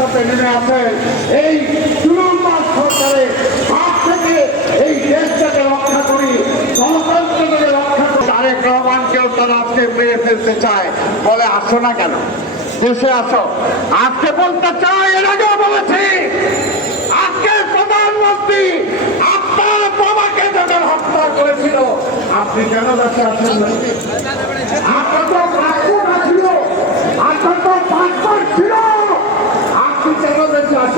রাজপথে নেমে আসেন এই চুরুম্বাস সরকারের হাত থেকে এই দেশটাকে রক্ষা করি গণতন্ত্রকে রক্ষা করি। তারেক রহমানকেও তারা আজকে মেরে ফেলতে চায়। বলে আসো না কেন? দেশে আসো। আজকে বলতে চাই, এর আগেও বলেছি, আজকে প্রধানমন্ত্রী আপনার বাবাকে যাদের হত্যা করেছিল, আপনি কেন দেশে আসেন আপনার তো পাসপোর্ট ছিল আপনার তো পাসপোর্ট ছিল আপনি কেন দেশে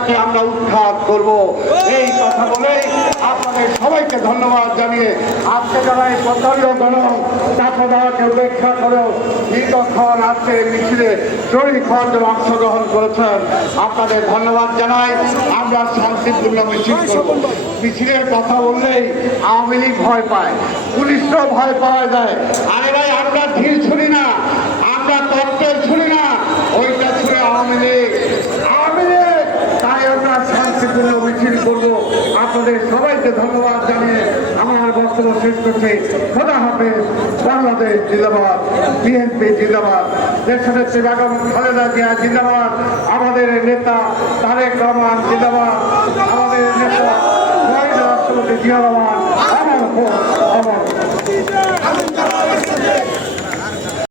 হাসিনাকে আমরা উৎখাত করব। এই কথা বলেই আপনাদের সবাইকে ধন্যবাদ জানিয়ে আজকে যারা এই সরকারীয় গণম চাপাদাকে উপেক্ষা করেও দীর্ঘক্ষণ আজকে মিছিলে শরীর খণ্ড অংশগ্রহণ করেছেন, আপনাদের ধন্যবাদ জানাই। আমরা শান্তিপূর্ণ মিছিল করব। মিছিলের কথা বললেই আওয়ামী লীগ ভয় পায় পুলিশও ভয় পাওয়া যায়। আরে ভাই, আমরা ঢিল ছুড়ি না আমরা তত্ত্বের ছুড়ি না ওইটা ছুড়ে আওয়ামী লীগ আওয়ামী লীগ তাই আমরা শান্তিপূর্ণ মিছিল করব আপনাদের সবাইকে ধন্যবাদ জানিয়ে আমার বক্তব্য শেষ করছি। খোদা হাফেজ, বাংলাদেশ জিন্দাবাদ, বিএনপি জিন্দাবাদ, দেশনেত্রী বেগম খালেদা জিয়া জিন্দাবাদ, আমাদের নেতা তারেক রহমান জিন্দাবাদ, আমাদের নেতা রাষ্ট্রপতি জিয়া রহমান, আমার উপর